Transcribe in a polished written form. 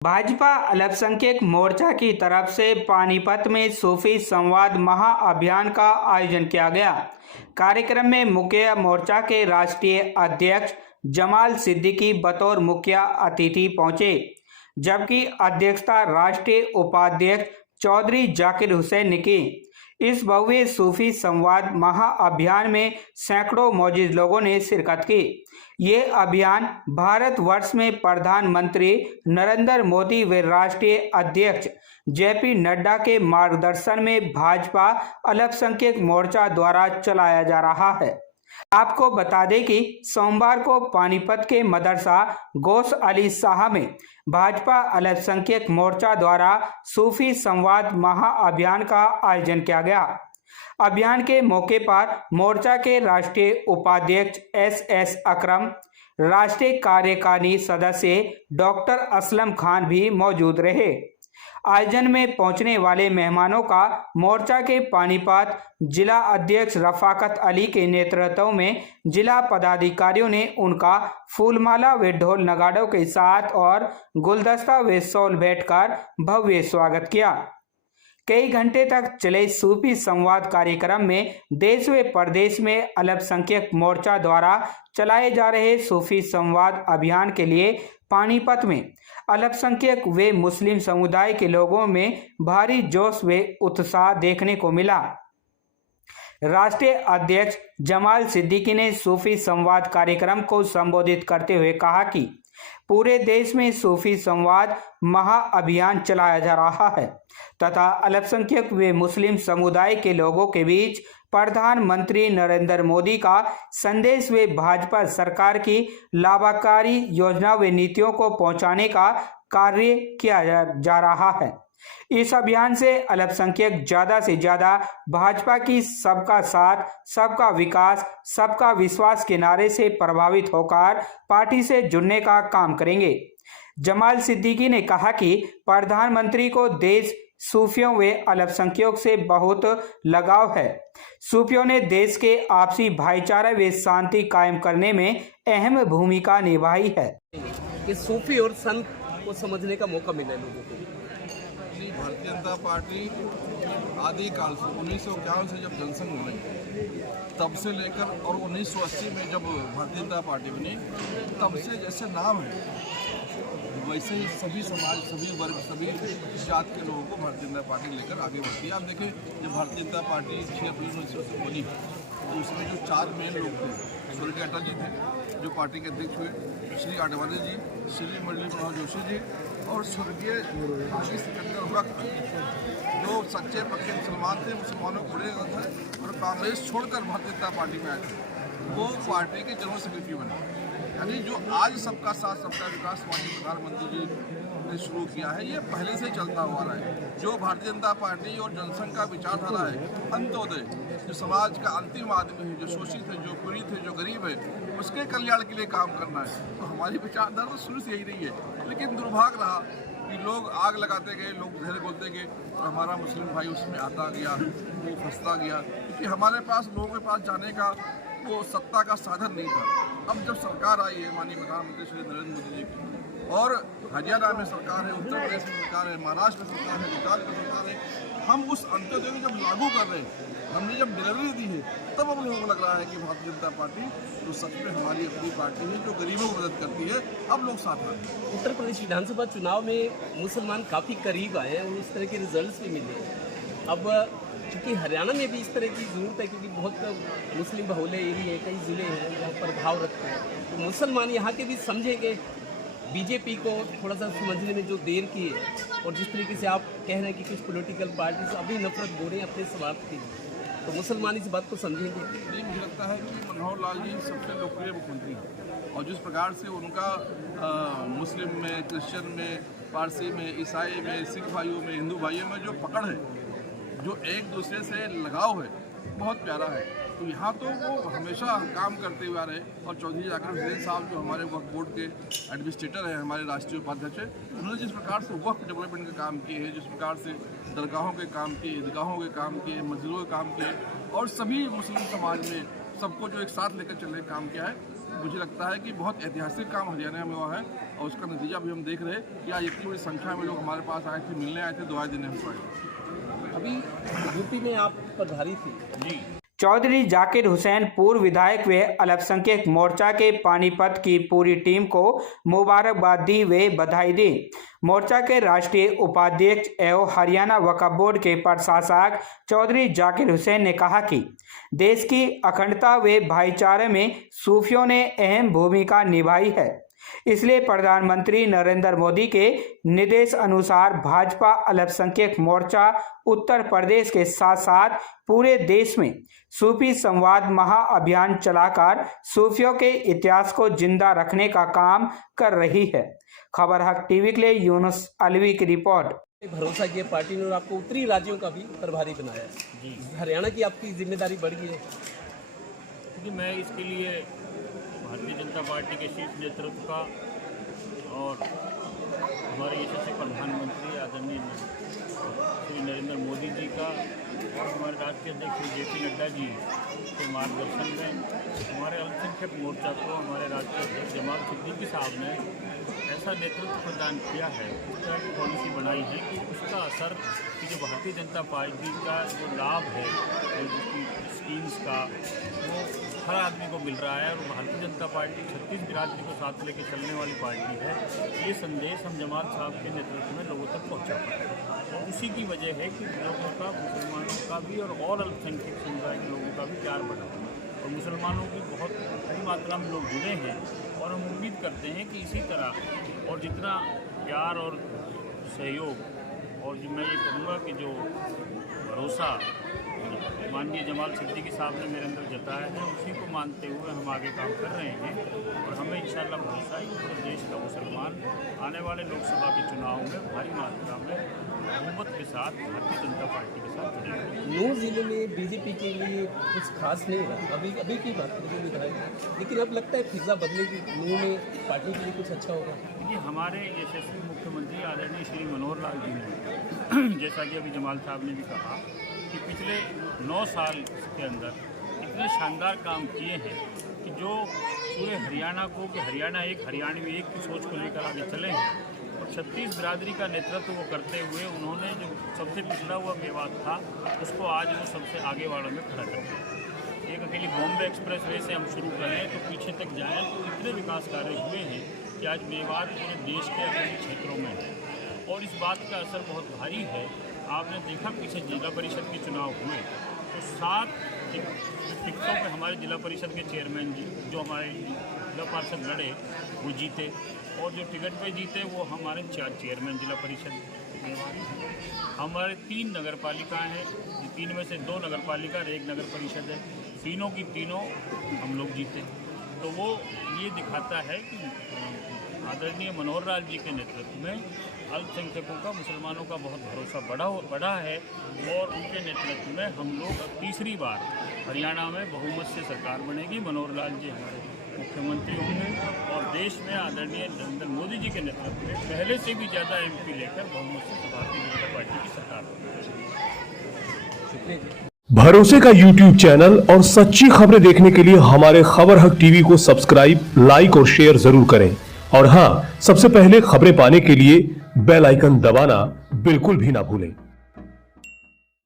भाजपा अल्पसंख्यक मोर्चा की तरफ से पानीपत में सूफी संवाद महाअभियान का आयोजन किया गया। कार्यक्रम में मुख्य मोर्चा के राष्ट्रीय अध्यक्ष जमाल सिद्दीकी बतौर मुख्य अतिथि पहुंचे, जबकि अध्यक्षता राष्ट्रीय उपाध्यक्ष चौधरी जाकिर हुसैन ने की। इस भव्य सूफी संवाद महाअभियान में सैकड़ों मौजूद लोगों ने शिरकत की। ये अभियान भारतवर्ष में प्रधानमंत्री नरेंद्र मोदी व राष्ट्रीय अध्यक्ष जेपी नड्डा के मार्गदर्शन में भाजपा अल्पसंख्यक मोर्चा द्वारा चलाया जा रहा है। आपको बता दें कि सोमवार को पानीपत के मदरसा गौस अली शाह में भाजपा अल्पसंख्यक मोर्चा द्वारा सूफी संवाद महाअभियान का आयोजन किया गया। अभियान के मौके पर मोर्चा के राष्ट्रीय उपाध्यक्ष एस अकरम, राष्ट्रीय कार्यकारिणी सदस्य डॉक्टर असलम खान भी मौजूद रहे। आयोजन में पहुंचने वाले मेहमानों का मोर्चा के पानीपत जिला अध्यक्ष रफाकत अली के नेतृत्व में जिला पदाधिकारियों ने उनका फूलमाला व ढोल नगाड़ों के साथ और गुलदस्ता व शॉल भेंटकर भव्य स्वागत किया। कई घंटे तक चले सूफी संवाद कार्यक्रम में देश व प्रदेश में अल्पसंख्यक मोर्चा द्वारा चलाए जा रहे सूफी संवाद अभियान के लिए पानीपत में अल्पसंख्यक व मुस्लिम समुदाय के लोगों में भारी जोश व उत्साह देखने को मिला। राष्ट्रीय अध्यक्ष जमाल सिद्दीकी ने सूफी संवाद कार्यक्रम को संबोधित करते हुए कहा कि पूरे देश में सूफी संवाद महाअभियान चलाया जा रहा है तथा अल्पसंख्यक व मुस्लिम समुदाय के लोगों के बीच प्रधानमंत्री नरेंद्र मोदी का संदेश व भाजपा सरकार की लाभकारी योजना व नीतियों को पहुंचाने का कार्य किया जा रहा है। इस अभियान से अल्पसंख्यक ज्यादा से ज्यादा भाजपा की सबका साथ, सबका विकास, सबका विश्वास के नारे से प्रभावित होकर पार्टी से जुड़ने का काम करेंगे। जमाल सिद्दीकी ने कहा कि प्रधानमंत्री को देश सूफियों व अल्पसंख्यकों से बहुत लगाव है। सूफियों ने देश के आपसी भाईचारा व शांति कायम करने में अहम भूमिका निभाई है। कि सूफी और संत को समझने का मौका मिला लोगों को। भारतीय जनता पार्टी आदिकाल से 1951 से जब जनसंघ बने तब से लेकर और 1980 में जब भारतीय जनता पार्टी बनी तब से जैसे नाम है वैसे ही सभी समाज, सभी वर्ग, सभी जात के लोगों को भारतीय जनता पार्टी लेकर आगे बढ़ती है। आप देखें, जब भारतीय जनता पार्टी 6 अप्रैल 1980 से बनी तो उसमें जो 4 मेन लोग थे, स्वर्गीय अटल जी थे जो पार्टी के अध्यक्ष हुए, श्री आडवाणी जी, श्री मुरली मनोहर जोशी जी और स्वर्गीय सिकंदर वक्त जो सच्चे पक्के मुसलमान थे, मुसलमानों को उड़े थे और कांग्रेस छोड़कर भारतीय जनता पार्टी में आए थे, वो पार्टी के जनरल सेक्रेटरी बने। यानी जो आज सबका साथ सबका विकास माननीय प्रधानमंत्री जी ने शुरू किया है, ये पहले से चलता हुआ रहा है। जो भारतीय जनता पार्टी और जनसंघ का विचारधारा है, अंत्योदय, जो समाज का अंतिम आदमी है, जो शोषित है, जो पीड़ित है, जो गरीब है, उसके कल्याण के लिए काम करना है। तो हमारी विचारधारा तो शुरू से यही रही है, लेकिन दुर्भाग्य रहा कि लोग आग लगाते गए, लोग धैर्य बोलते गए और हमारा मुस्लिम भाई उसमें आता गया, वो फंसता गया, क्योंकि हमारे पास लोगों के पास जाने का वो सत्ता का साधन नहीं था। अब जब सरकार आई है माननीय प्रधानमंत्री श्री नरेंद्र मोदी जी की और हरियाणा में सरकार है, उत्तर प्रदेश में सरकार है, महाराष्ट्र में सरकार है, गुजरात में सरकार है, हम उस अंत्योदय को जब लागू कर रहे हैं, हमने जब डिलीवरी दी है, तब हम लोगों को लग रहा है कि भारतीय जनता पार्टी तो सच में हमारी अपनी पार्टी है जो गरीबों की मदद करती है। अब लोग साथ आ रहे हैं। उत्तर प्रदेश विधानसभा चुनाव में मुसलमान काफ़ी करीब आए हैं और उस तरह के रिजल्ट्स भी मिले हैं। अब क्योंकि हरियाणा में भी इस तरह की ज़रूरत है, क्योंकि बहुत मुस्लिम बहुल्य एरिया है, कई ज़िले हैं जहाँ पर भाव रखते हैं, तो मुसलमान यहाँ के भी समझेंगे। बीजेपी को थोड़ा सा समझने में जो देर की है और जिस तरीके से आप कह रहे हैं कि कुछ पॉलिटिकल पार्टी अभी नफरत हो रही है अपने स्वार्थ के लिए, तो मुसलमान इस बात को समझेंगे। नहीं, मुझे लगता है कि मनोहर लाल जी सबसे लोकप्रिय मुख्यमंत्री हैं और जिस प्रकार से उनका मुस्लिम में, क्रिश्चियन में, पारसी में, ईसाई में, सिख भाइयों में, हिंदू भाइयों में जो पकड़ है, जो एक दूसरे से लगाव है, बहुत प्यारा है। तो यहाँ तो वो हमेशा काम करते हुए आ रहे और चौधरी जाकिर हुसैन साहब जो हमारे वक्फ बोर्ड के एडमिनिस्ट्रेटर हैं, हमारे राष्ट्रीय उपाध्यक्ष हैं, उन्होंने जिस प्रकार से वक्फ डेवलपमेंट के काम किए हैं, जिस प्रकार से दरगाहों के काम किए, ईदगाहों के काम किए, मस्जिदों के काम किए और सभी मुस्लिम समाज में सबको जो एक साथ लेकर चलने का काम किया है, मुझे लगता है कि बहुत ऐतिहासिक काम हरियाणा में हुआ है और उसका नतीजा भी हम देख रहे हैं कि आज इतनी बड़ी संख्या में लोग हमारे पास आए थे, मिलने आए थे, दुआएं देने हमको आए। अभी यूपी में आप प्रभारी थे जी। चौधरी जाकिर हुसैन पूर्व विधायक व अल्पसंख्यक मोर्चा के पानीपत की पूरी टीम को मुबारकबाद दी व बधाई दी। मोर्चा के राष्ट्रीय उपाध्यक्ष एवं हरियाणा वक्फ बोर्ड के प्रशासक चौधरी जाकिर हुसैन ने कहा कि देश की अखंडता व भाईचारे में सूफियों ने अहम भूमिका निभाई है, इसलिए प्रधानमंत्री नरेंद्र मोदी के निर्देश अनुसार भाजपा अल्पसंख्यक मोर्चा उत्तर प्रदेश के साथ साथ पूरे देश में सूफी संवाद महाअभियान चलाकर सूफियों के इतिहास को जिंदा रखने का काम कर रही है। खबर हक टीवी के लिए यूनुस अलवी की रिपोर्ट। भरोसा किया पार्टी ने और आपको उत्तरी राज्यों का भी प्रभारी बनाया है जी। हरियाणा की आपकी जिम्मेदारी बढ़ गई है क्योंकि मैं इसके लिए भारतीय जनता पार्टी के शीर्ष नेतृत्व का और हमारे यशस्वी प्रधानमंत्री आदरणीय श्री नरेंद्र मोदी जी का और हमारे राष्ट्रीय अध्यक्ष श्री JP नड्डा जी के मार्गदर्शन में हमारे अल्पसंख्यक मोर्चा को हमारे राष्ट्रीय अध्यक्ष जमाल सिद्दीकी साहब ने ऐसा नेतृत्व प्रदान किया है, इस तरह की पॉलिसी बनाई है कि उसका असर कि जो भारतीय जनता पार्टी का जो लाभ है जिसकी स्कीम्स का वो हर आदमी को मिल रहा है और भारतीय जनता पार्टी 36 बिरादरी को साथ लेकर चलने वाली पार्टी है। ये संदेश हम जमाल साहब के नेतृत्व में लोगों तक पहुंचा पाए और उसी की वजह है कि लोगों का, मुसलमानों का भी और अल्पसंख्यक समुदाय के लोगों का भी प्यार बढ़ा और मुसलमानों की बहुत बड़ी मात्रा में लोग जुड़े हैं और हम उम्मीद करते हैं कि इसी तरह और जितना प्यार और सहयोग और मैं ये कहूँगा कि जो भरोसा माननीय जमाल सिद्दीकी साहब ने मेरे अंदर जताया है उसी को मानते हुए हम आगे काम कर रहे हैं और हमें इंशाअल्लाह भरोसा है कि पूरे देश का मुसलमान आने वाले लोकसभा के चुनाव में भारी मात्रा में बहुमत के साथ भारतीय जनता पार्टी के साथ जुड़ेंगे। नूंह जिले में बीजेपी के लिए कुछ खास नहीं है अभी की बात करें विधायक, लेकिन अब लगता है फिजा बदलेगी, नूंह में पार्टी के लिए कुछ अच्छा होगा। ये हमारे यशस्वी मुख्यमंत्री आदरणीय श्री मनोहर लाल जी ने जैसा कि अभी जमाल साहब ने भी कहा कि पिछले 9 साल के अंदर इतने शानदार काम किए हैं कि जो पूरे हरियाणा को कि हरियाणा एक हरियाणवी एक की सोच को लेकर आगे चले हैं और 36 बिरादरी का नेतृत्व वो करते हुए उन्होंने जो सबसे पिछड़ा हुआ मेवात था उसको आज वो सबसे आगे वालों में खड़ा कर दिया। एक अकेली बॉम्बे एक्सप्रेस वे से हम शुरू करें तो पीछे तक जाएँ तो इतने विकास कार्य हुए हैं कि आज मेवात पूरे देश के अग्रणी क्षेत्रों में है और इस बात का असर बहुत भारी है। आपने देखा पीछे जिला परिषद के चुनाव हुए तो 7 टिकटों पे हमारे जिला परिषद के चेयरमैन जी जो हमारे जिला पार्षद लड़े वो जीते और जो टिकट पे जीते वो हमारे 4 चेयरमैन जिला परिषद हमारे 3 नगर पालिकाएँ हैं, 3 में से 2 नगर पालिका और 1 नगर परिषद है, तीनों की तीनों हम लोग जीते। तो वो ये दिखाता है कि आदरणीय मनोहर लाल जी के नेतृत्व में अल्पसंख्यकों का, मुसलमानों का बहुत भरोसा बढ़ा है और उनके नेतृत्व में हम लोग अब तीसरी बार हरियाणा में बहुमत से सरकार बनेगी। मनोहर लाल जी हमारे मुख्यमंत्री होंगे और देश में आदरणीय नरेंद्र मोदी जी के नेतृत्व में पहले से भी ज़्यादा MP लेकर बहुमत से भारतीय जनता पार्टी की सरकार होगी। भरोसे का YouTube चैनल और सच्ची खबरें देखने के लिए हमारे खबर हक टीवी को सब्सक्राइब, लाइक और शेयर जरूर करें और हाँ, सबसे पहले खबरें पाने के लिए बेल आइकन दबाना बिल्कुल भी ना भूलें।